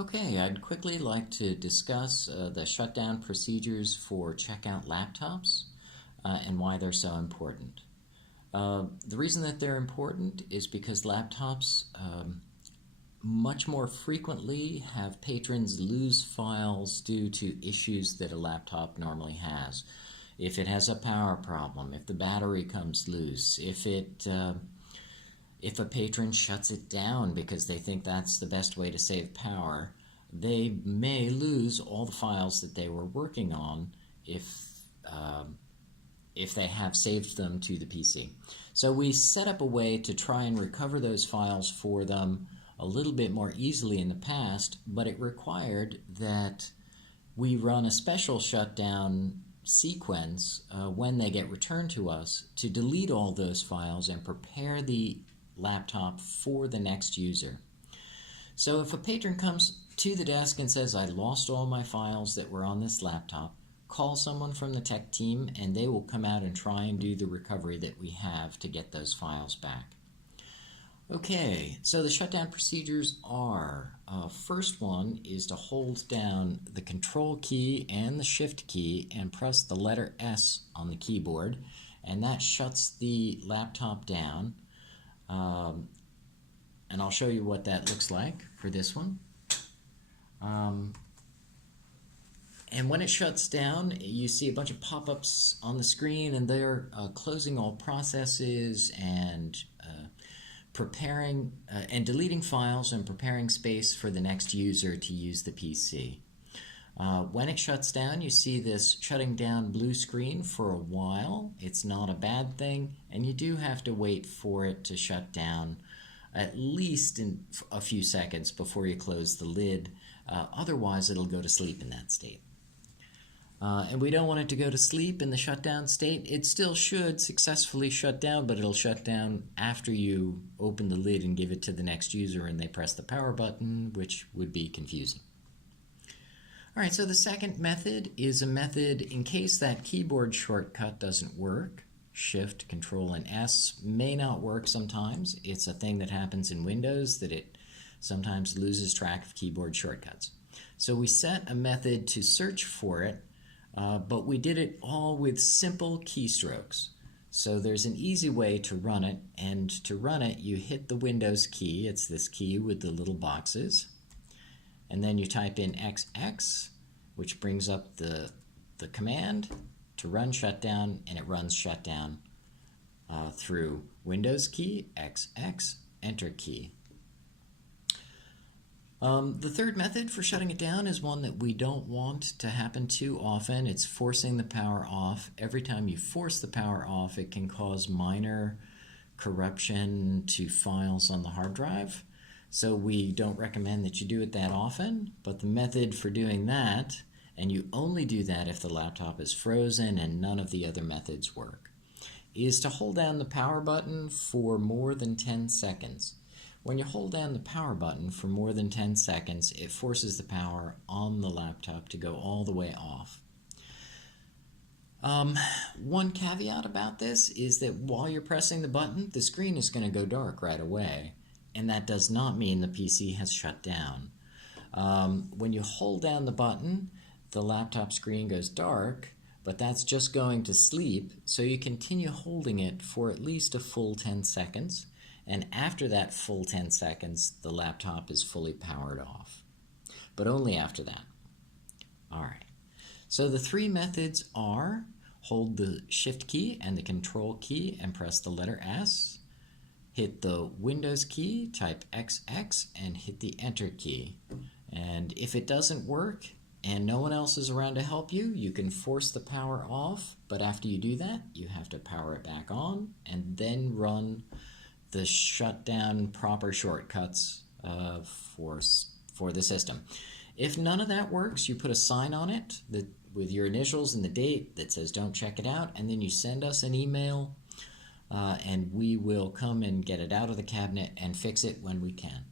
Okay, I'd quickly like to discuss the shutdown procedures for checkout laptops and why they're so important. The reason that they're important is because laptops much more frequently have patrons lose files due to issues that a laptop normally has. If it has a power problem, if the battery comes loose, if a patron shuts it down because they think that's the best way to save power, they may lose all the files that they were working on if they have saved them to the PC. So we set up a way to try and recover those files for them a little bit more easily in the past, but it required that we run a special shutdown sequence when they get returned to us to delete all those files and prepare the laptop for the next user. So if a patron comes to the desk and says, I lost all my files that were on this laptop, call someone from the tech team and they will come out and try and do the recovery that we have to get those files back. Okay, so the shutdown procedures are, first one is to hold down the control key and the shift key and press the letter S on the keyboard, and that shuts the laptop down. And I'll show you what that looks like for this one. And when it shuts down, you see a bunch of pop-ups on the screen, and they're closing all processes and preparing and deleting files and preparing space for the next user to use the PC. When it shuts down, you see this shutting down blue screen for a while. It's not a bad thing, and you do have to wait for it to shut down at least in a few seconds before you close the lid. Otherwise, it'll go to sleep in that state. And we don't want it to go to sleep in the shutdown state. It still should successfully shut down, but it'll shut down after you open the lid and give it to the next user and they press the power button, which would be confusing. All right, so the second method is a method in case that keyboard shortcut doesn't work. Shift, Control, and S may not work sometimes. It's a thing that happens in Windows that it sometimes loses track of keyboard shortcuts. So we set a method to search for it, but we did it all with simple keystrokes. So there's an easy way to run it, and to run it you hit the Windows key. It's this key with the little boxes. And then you type in XX, which brings up the command to run shutdown, and it runs shutdown through Windows key, XX, Enter key. The third method for shutting it down is one that we don't want to happen too often. It's forcing the power off. Every time you force the power off, it can cause minor corruption to files on the hard drive. So we don't recommend that you do it that often, but the method for doing that, and you only do that if the laptop is frozen and none of the other methods work, is to hold down the power button for more than 10 seconds. When you hold down the power button for more than 10 seconds, it forces the power on the laptop to go all the way off. One caveat about this is that while you're pressing the button, the screen is going to go dark right away. And that does not mean the PC has shut down. When you hold down the button, the laptop screen goes dark, but that's just going to sleep, so you continue holding it for at least a full 10 seconds, and after that full 10 seconds, the laptop is fully powered off. But only after that. Alright, so the three methods are hold the Shift key and the Control key and press the letter S. Hit the Windows key, type XX, and hit the Enter key. And if it doesn't work and no one else is around to help you, you can force the power off, but after you do that, you have to power it back on and then run the shutdown proper shortcuts for the system. If none of that works, you put a sign on it with your initials and the date that says don't check it out, and then you send us an email and we will come and get it out of the cabinet and fix it when we can.